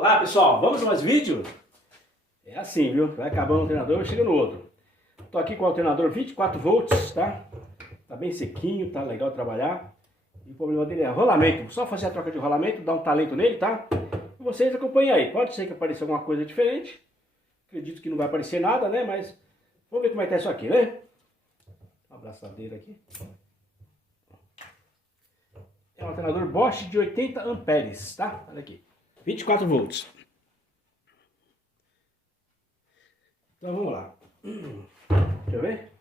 Olá pessoal, vamos para mais vídeo? É assim, viu? Vai acabando o alternador, chega no outro. Tô aqui com o alternador 24 volts, tá? Tá bem sequinho, tá legal de trabalhar. E o problema dele é rolamento. Só fazer a troca de rolamento, dar um talento nele, tá? E vocês acompanhem aí. Pode ser que apareça alguma coisa diferente. Acredito que não vai aparecer nada, né? Mas vamos ver como é que tá isso aqui, né? Uma abraçadeira aqui. É um alternador Bosch de 80 amperes, tá? Olha aqui. 24 volts. Então vamos lá. Deixa eu ver.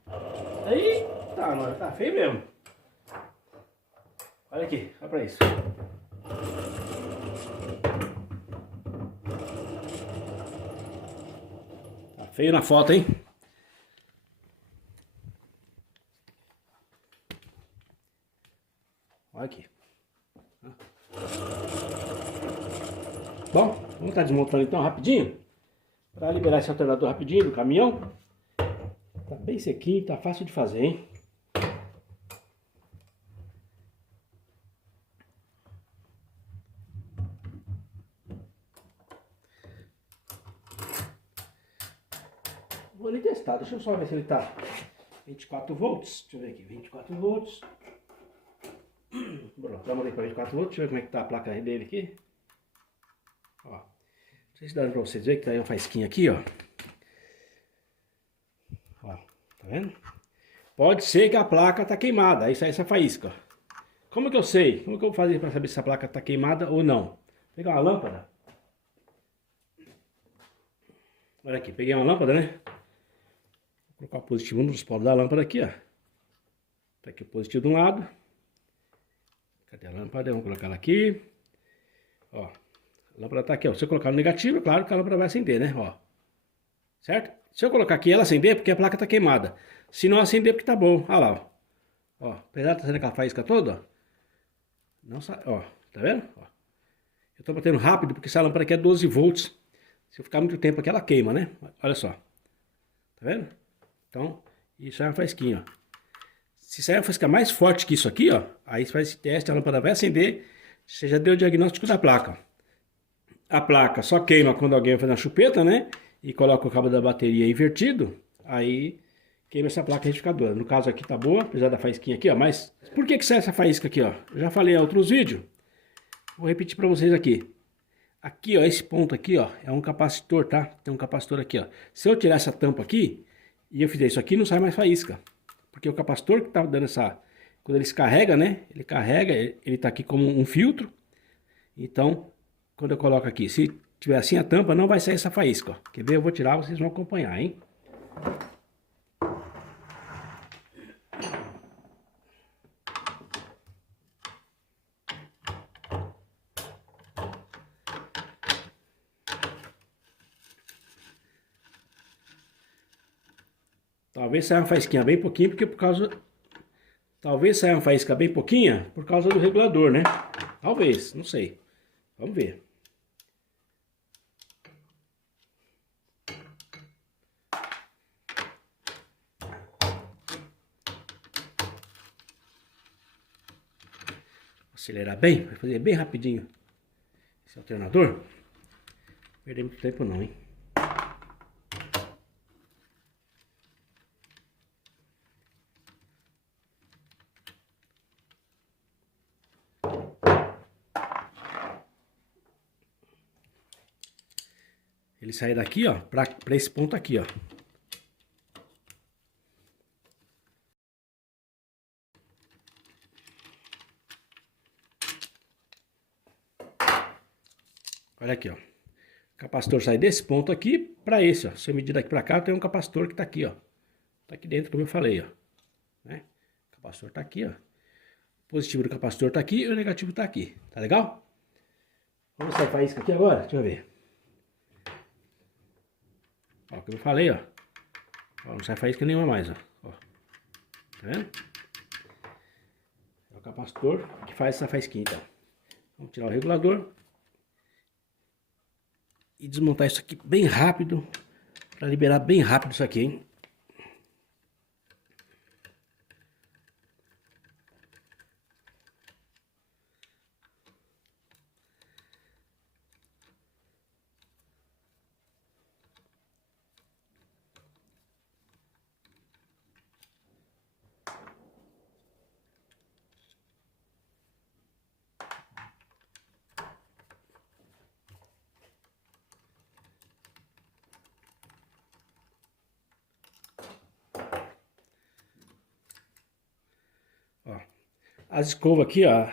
Aí, tá feio mesmo. Olha aqui, olha pra isso. Tá feio na foto, hein? Olha aqui. Bom, vamos estar desmontando então rapidinho. Para liberar esse alternador rapidinho do caminhão. Tá bem sequinho, tá fácil de fazer, hein? Vou ali testar, deixa eu só ver se ele tá 24 volts. Deixa eu ver aqui, 24 volts. Pronto, já mandei para 24 volts, deixa eu ver como é que tá a placa dele aqui. Ó, não sei se dá pra vocês verem que tá aí uma faísquinha aqui, ó. Ó, tá vendo? Pode ser que a placa tá queimada, aí sai essa faísca. Como que eu sei? Como que eu vou fazer para saber se a placa tá queimada ou não? Vou pegar uma lâmpada. Olha aqui, peguei uma lâmpada, né? Vou colocar o positivo nos polos da lâmpada aqui, ó. Tá aqui o positivo de um lado. Cadê a lâmpada? Vamos colocar ela aqui. Ó, a lâmpada tá aqui, ó. Se eu colocar no negativo, é claro que a lâmpada vai acender, né? Ó. Certo? Se eu colocar aqui ela acender, é porque a placa tá queimada. Se não acender, é porque tá bom. Olha lá, ó. Ó, apesar de estar sendo aquela faísca toda, ó. Não sai, ó. Tá vendo? Ó. Eu tô batendo rápido porque essa lâmpada aqui é 12 volts. Se eu ficar muito tempo aqui, ela queima, né? Olha só. Tá vendo? Então, isso é uma faísquinha, ó. Se sair uma faísca mais forte que isso aqui, ó, aí você faz esse teste, a lâmpada vai acender, você já deu o diagnóstico da placa. A placa só queima quando alguém vai fazer uma chupeta, né? E coloca o cabo da bateria invertido, aí queima essa placa retificadora. No caso aqui tá boa, apesar da faísquinha aqui, ó, mas por que sai essa faísca aqui, ó? Eu já falei em outros vídeos, vou repetir para vocês aqui. Aqui, ó, esse ponto aqui, ó, é um capacitor, tá? Tem um capacitor aqui, ó. Se eu tirar essa tampa aqui e eu fizer isso aqui, não sai mais faísca. Porque o capacitor que tá dando essa... Quando ele se carrega, né? Ele carrega, ele tá aqui como um filtro. Então, quando eu coloco aqui, se tiver assim a tampa, não vai sair essa faísca, ó. Quer ver? Eu vou tirar, vocês vão acompanhar, hein? Talvez saia uma faísquinha bem pouquinho, porque por causa... Talvez saia uma faísca bem pouquinha por causa do regulador, né? Talvez, não sei. Vamos ver. Vou acelerar bem, vai fazer bem rapidinho esse alternador. Não perder muito tempo não, hein? Ele sai daqui, ó, pra esse ponto aqui, ó. Olha aqui, ó. O capacitor sai desse ponto aqui pra esse, ó. Se eu medir daqui pra cá, tem um capacitor que tá aqui, ó. Tá aqui dentro, como eu falei, ó. Né? O capacitor tá aqui, ó. O positivo do capacitor tá aqui e o negativo tá aqui. Tá legal? Vamos sair faísca aqui agora? Deixa eu ver. Ó, como eu falei, ó. Ó, não sai faísca nenhuma mais, ó. Ó. Tá vendo? É o capacitor que faz essa faísquinha, então. Vamos tirar o regulador. E desmontar isso aqui bem rápido. Pra liberar bem rápido isso aqui, hein? As escovas aqui, ó,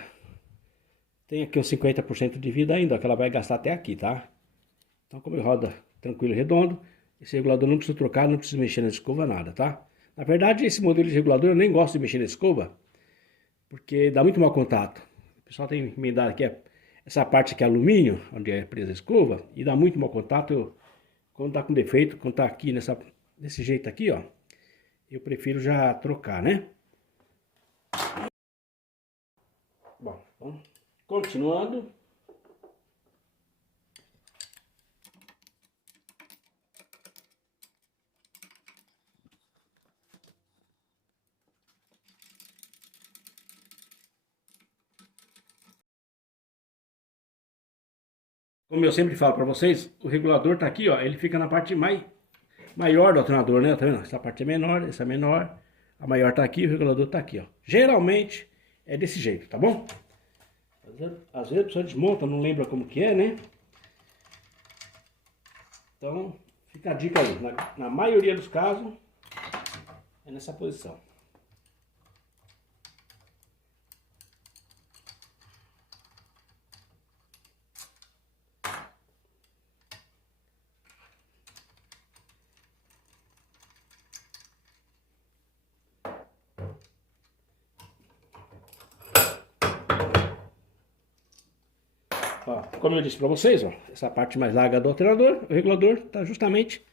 tem aqui uns 50% de vida ainda, que ela vai gastar até aqui, tá? Então, como ele roda tranquilo e redondo, esse regulador não precisa trocar, não precisa mexer na escova, nada, tá? Na verdade, esse modelo de regulador eu nem gosto de mexer na escova, porque dá muito mau contato. O pessoal tem me dado aqui essa parte aqui é alumínio, onde é presa a escova, e dá muito mau contato. Quando tá com defeito, quando tá aqui desse jeito aqui, ó, eu prefiro já trocar, né? Bom, então, continuando. Como eu sempre falo para vocês, o regulador tá aqui, ó, ele fica na parte maior do alternador, né? Tá vendo? Essa parte é menor, essa é menor. A maior tá aqui, o regulador tá aqui, ó. Geralmente é desse jeito, tá bom? Às vezes a pessoa desmonta, não lembra como que é, né? Então, fica a dica aí. Na maioria dos casos, é nessa posição. Ó, como eu disse para vocês, ó, essa parte mais larga do alternador, o regulador está justamente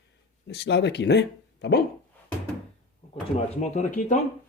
nesse lado aqui, né? Tá bom? Vou continuar desmontando aqui então.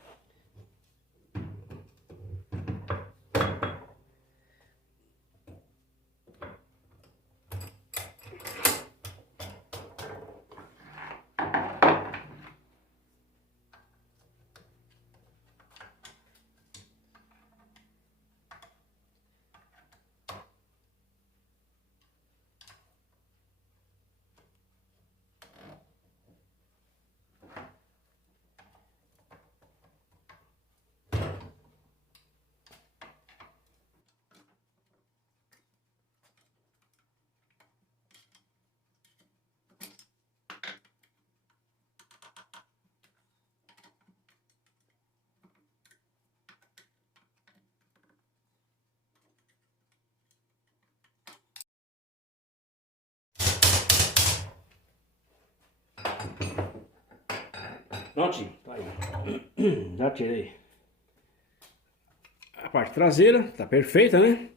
Prontinho, tá aí. Já tirei a parte traseira, tá perfeita, né?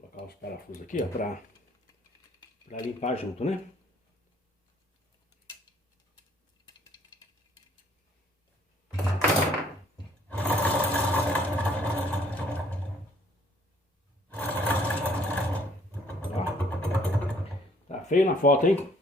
Vou colocar os parafusos aqui, ó, pra limpar junto, né? Ó. Tá feio na foto, hein?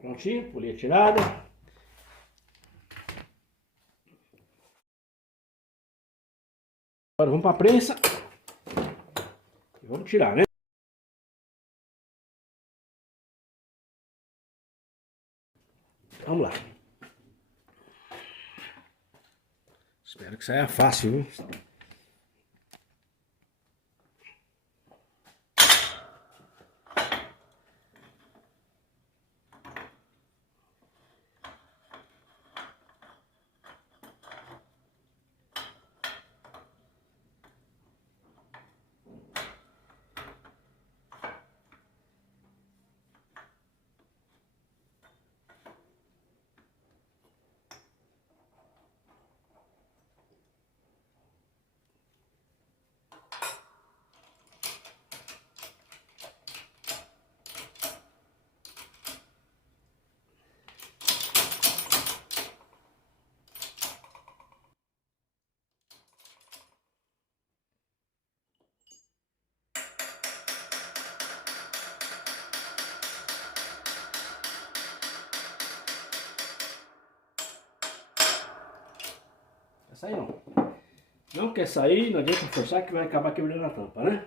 Prontinho, polia tirada. Agora vamos para a prensa e vamos tirar, né? Vamos lá. Espero que saia fácil, viu? sair não. Não quer sair, não adianta forçar que vai acabar quebrando a tampa, né?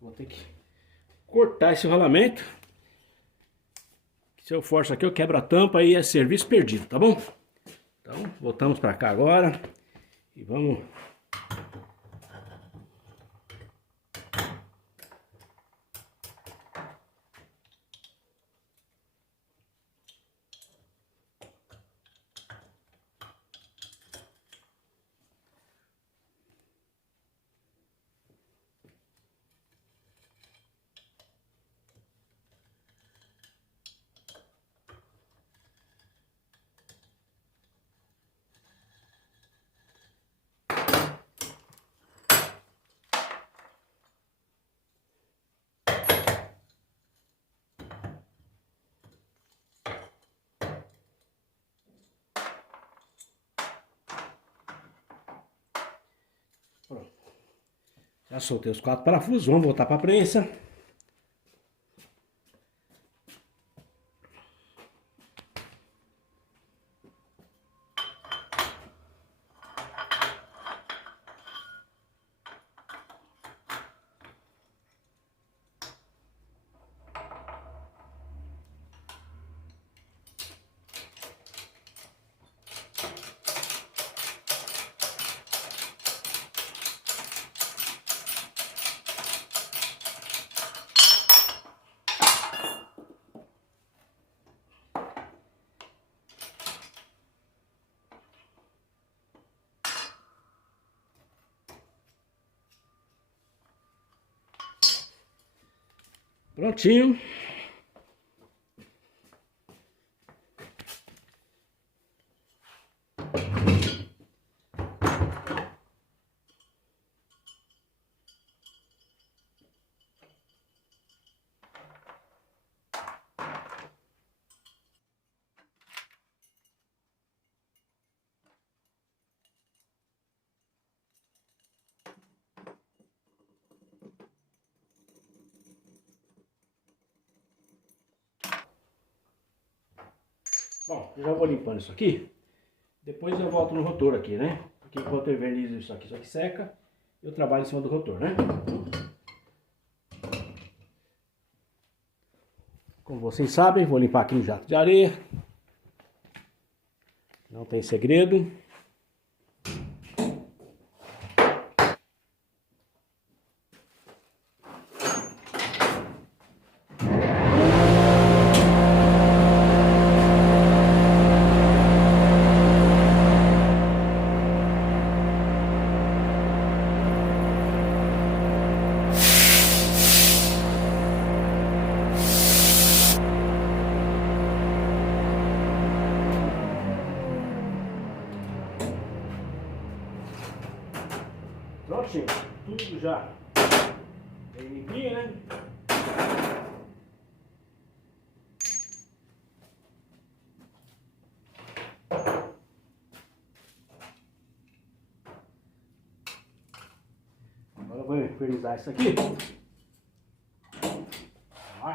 Vou ter que cortar esse rolamento. Se eu forço aqui, eu quebro a tampa e é serviço perdido, tá bom? Então, voltamos pra cá agora e vamos... Pronto. Já soltei os 4 parafusos, vamos voltar para a prensa. Prontinho. Bom, eu já vou limpando isso aqui. Depois eu volto no rotor aqui, né? Porque enquanto eu vernizo isso aqui seca, eu trabalho em cima do rotor, né? Como vocês sabem, vou limpar aqui no jato de areia. Não tem segredo. Prontinho, tudo já bem limpinho, né? Agora eu vou infernizar isso aqui. Ó.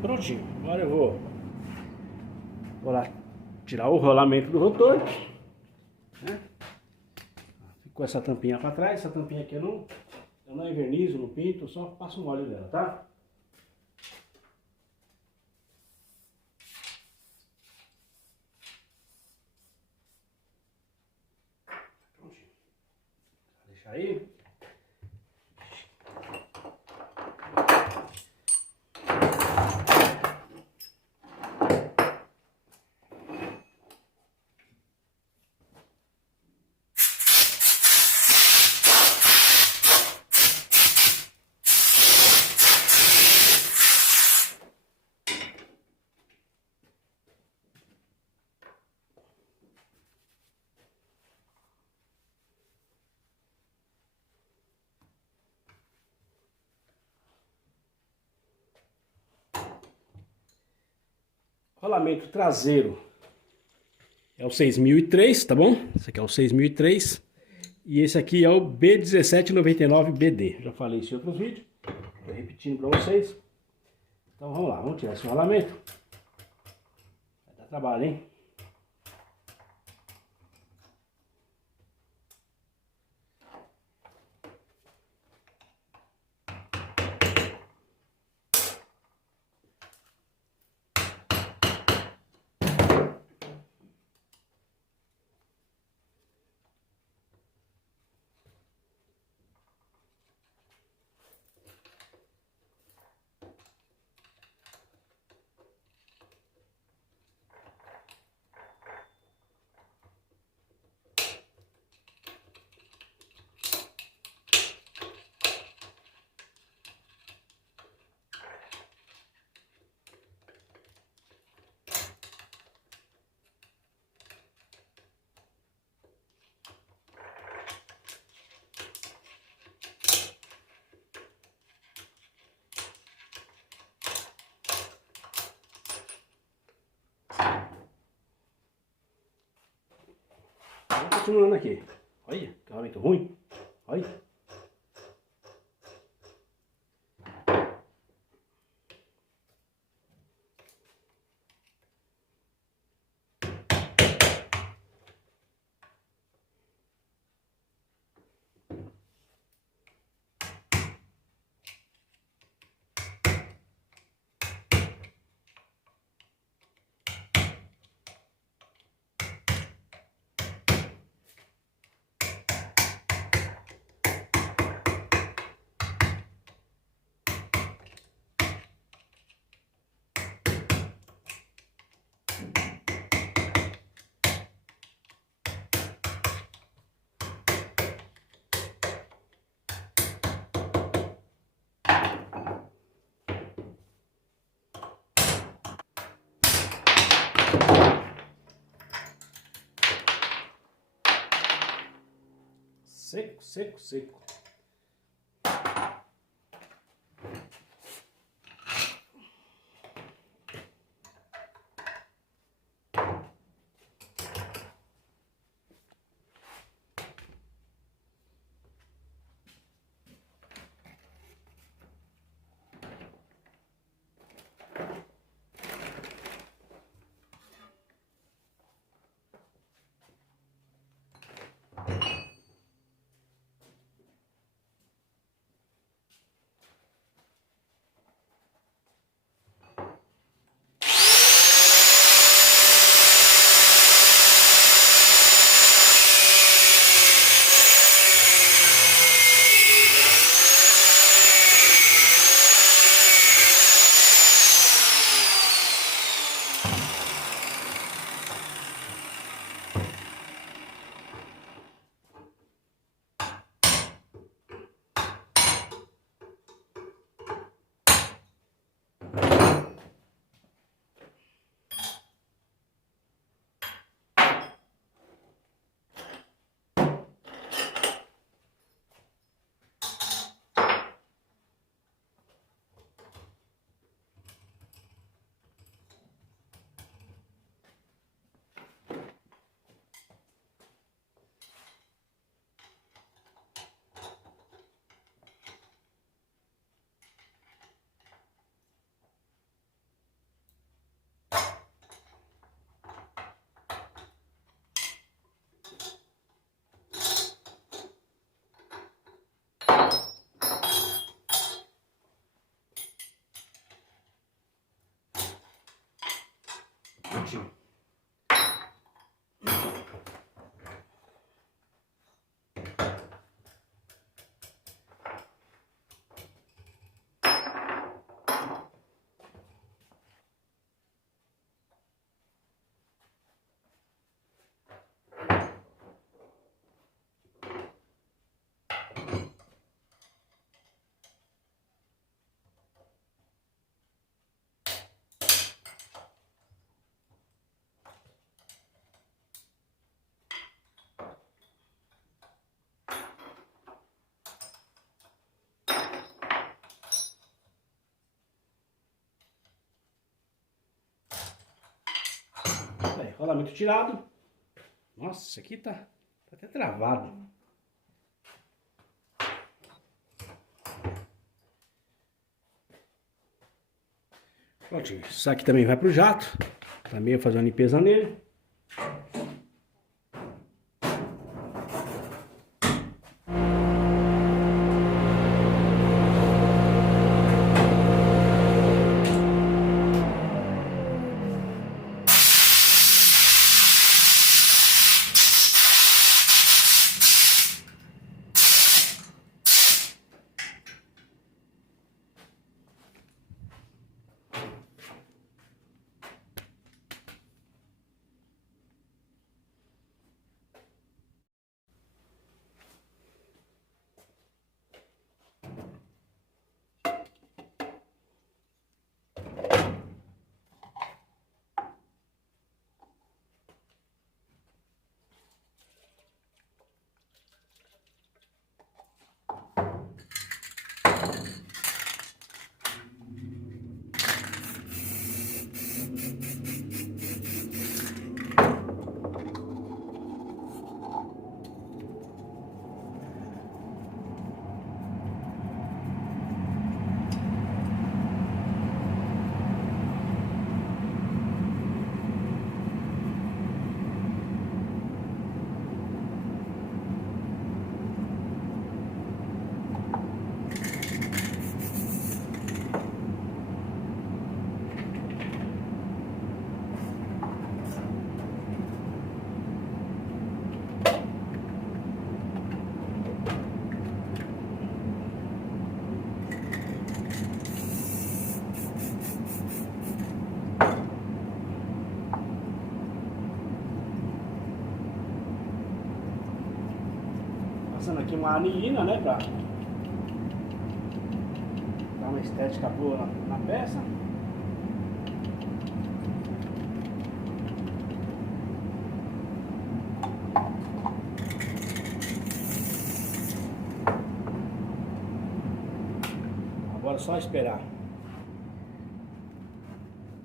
Prontinho. Agora eu vou lá tirar o rolamento do rotor, né? Ficou essa tampinha para trás. Essa tampinha aqui eu não envernizo, não pinto, eu só passo um óleo nela, tá? Prontinho. Deixa aí. Rolamento traseiro é o 6003, tá bom? Esse aqui é o 6003. E esse aqui é o B1799BD. Já falei isso em outros vídeos. Tô repetindo para vocês. Então vamos lá, vamos tirar esse rolamento. Vai dar trabalho, hein? Vamos continuando aqui. Olha, que rolamento ruim. Olha. Seco, seco, seco. minutinhos. Aí, rolamento tirado. Nossa, isso aqui tá até travado. Pronto, isso aqui também vai pro jato. Também vou fazer uma limpeza nele. Passando aqui uma anilina, né, pra dar uma estética boa na peça. Agora é só esperar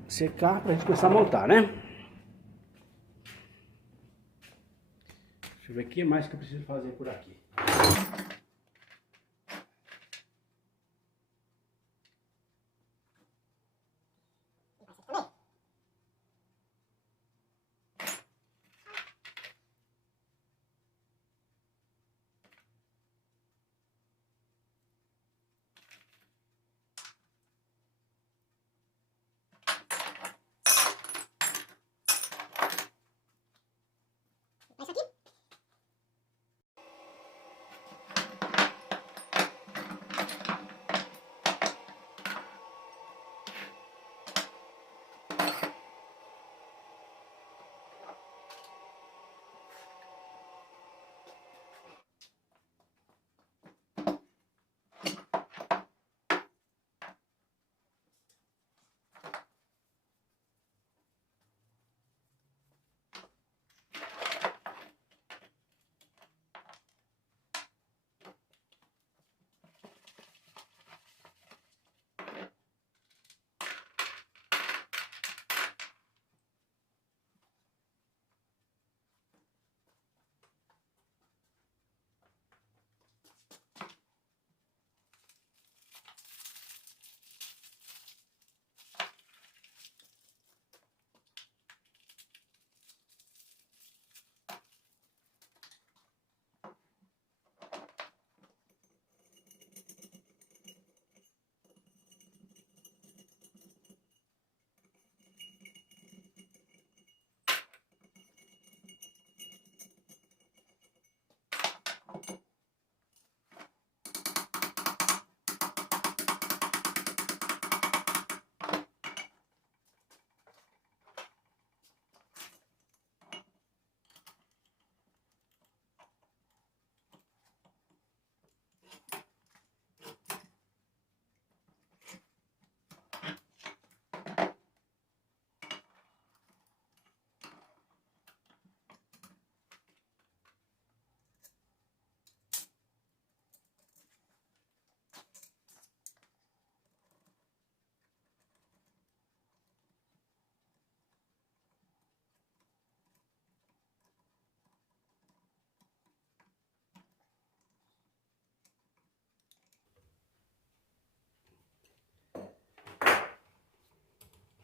secar pra gente começar a montar, né? Deixa eu ver o que mais que eu preciso fazer por aqui.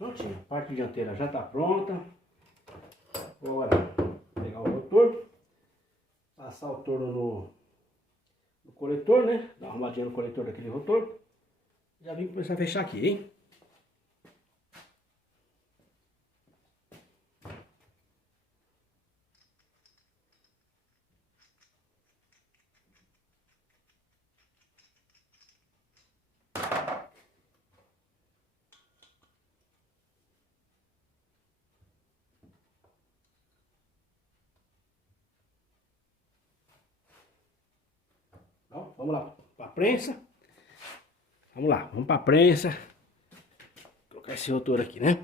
Prontinho, a parte dianteira já está pronta. Agora, pegar o rotor, passar o torno no coletor, né? Dar uma arrumadinha no coletor daquele rotor. Já vim começar a fechar aqui, hein? Então, vamos lá para a prensa. Vamos lá, vamos para a prensa. Vou colocar esse rotor aqui, né?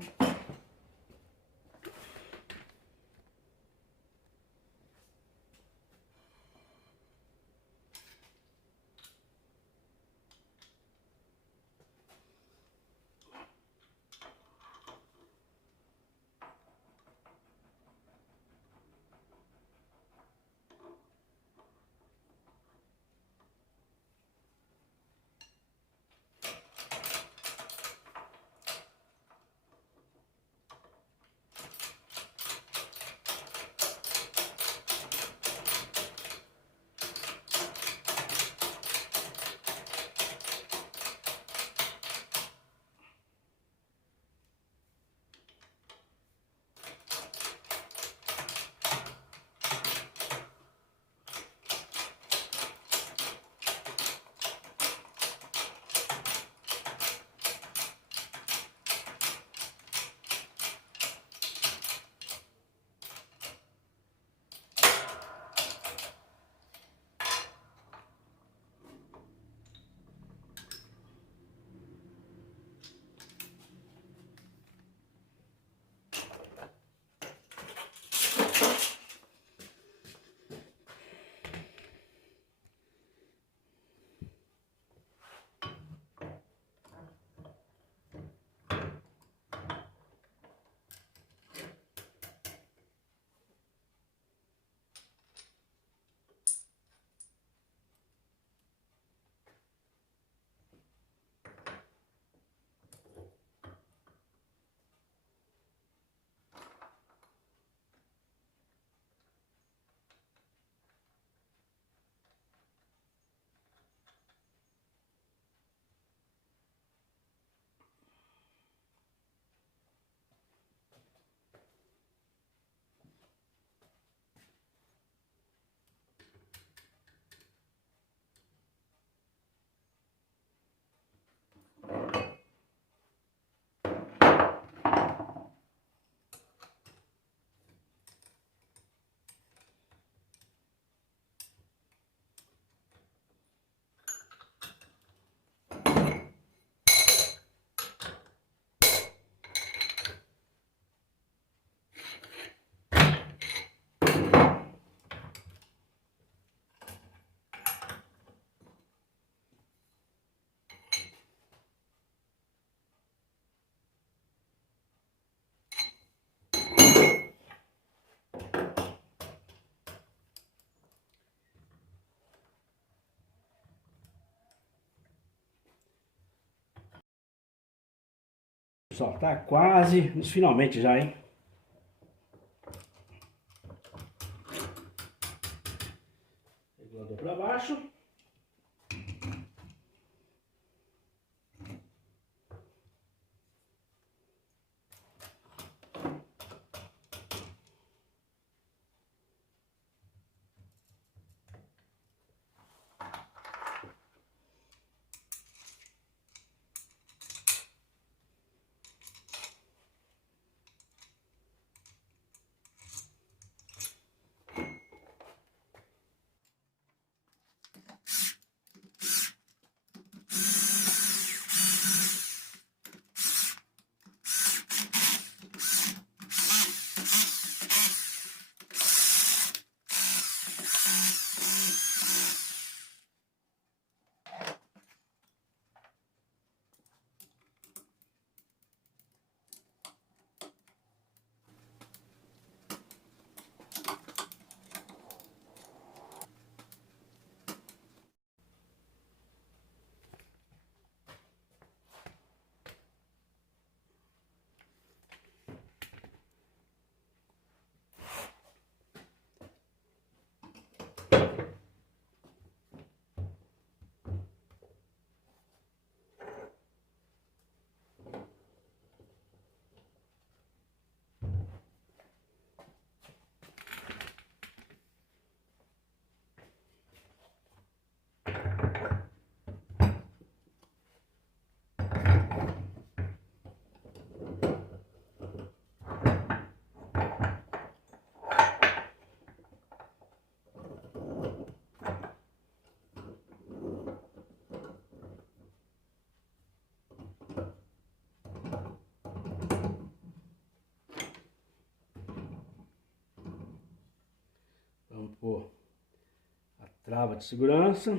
Pessoal, tá quase nos finalmente já, hein? Regulador para baixo. Vamos pôr a trava de segurança.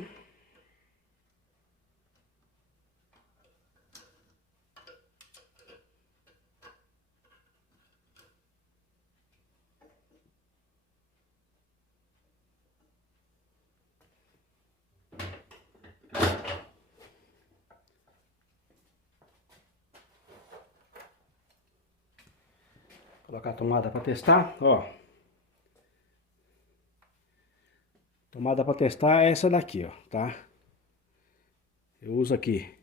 Colocar a tomada para testar, ó. Tomada para testar é essa daqui, ó, tá? Eu uso aqui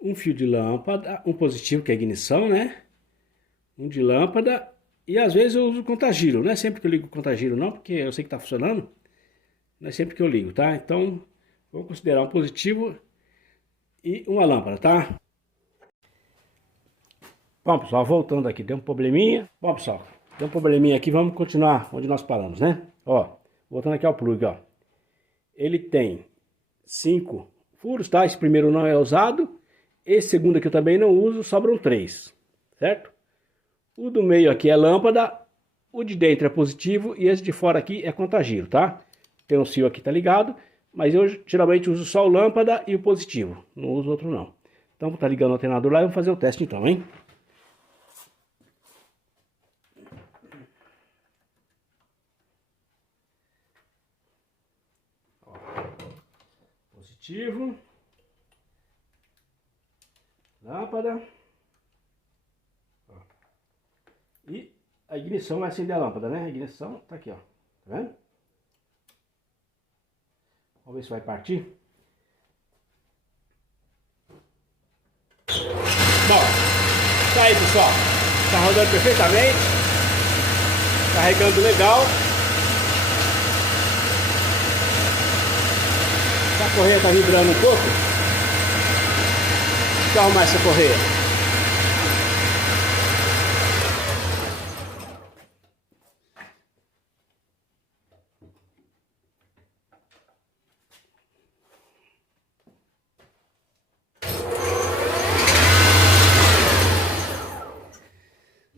um fio de lâmpada, um positivo que é ignição, né? Um de lâmpada e às vezes eu uso contagiro. Não é sempre que eu ligo contagiro não, porque eu sei que tá funcionando. Não é sempre que eu ligo, tá? Então, vou considerar um positivo e uma lâmpada, tá? Bom, pessoal, voltando aqui, deu um probleminha. Bom, pessoal, deu um probleminha aqui, vamos continuar onde nós paramos, né? Ó, voltando aqui ao plug, ó. Ele tem 5 furos, tá? Esse primeiro não é usado. Esse segundo aqui eu também não uso, sobram 3, certo? O do meio aqui é lâmpada, o de dentro é positivo e esse de fora aqui é contagiro, tá? Tem um fio aqui, tá ligado? Mas eu geralmente uso só o lâmpada e o positivo, não uso outro não. Então, vou estar ligando o alternador lá e vamos fazer o teste então, hein? Positivo, lâmpada, ó. E a ignição vai acender a lâmpada, né? A ignição tá aqui, ó, tá vendo? Vamos ver se vai partir. Bom, tá aí, pessoal, tá rodando perfeitamente, carregando legal. A correia tá vibrando um pouco. Deixa eu arrumar essa correia.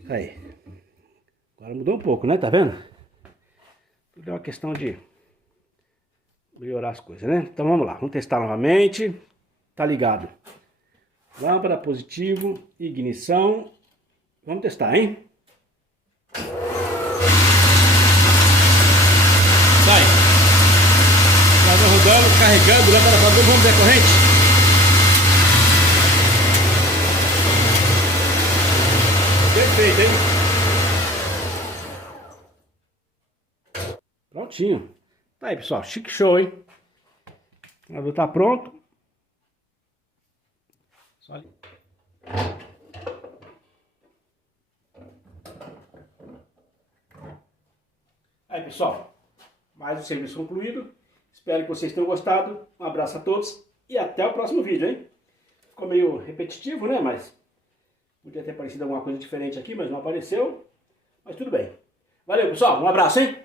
Aí. Agora mudou um pouco, né? Tá vendo? Tudo é uma questão de melhorar as coisas, né? Então vamos lá, vamos testar novamente. Tá ligado? Lâmpada, positivo, ignição. Vamos testar, hein? Sai. Já vai rodando, carregando, lâmpada apagando, vamos ver a corrente? Perfeito, hein? Prontinho. Tá aí, pessoal, chique show, hein? O computador tá pronto. Só ali. Aí, pessoal, mais um serviço concluído. Espero que vocês tenham gostado. Um abraço a todos e até o próximo vídeo, hein? Ficou meio repetitivo, né? Mas podia ter aparecido alguma coisa diferente aqui, mas não apareceu. Mas tudo bem. Valeu, pessoal. Um abraço, hein?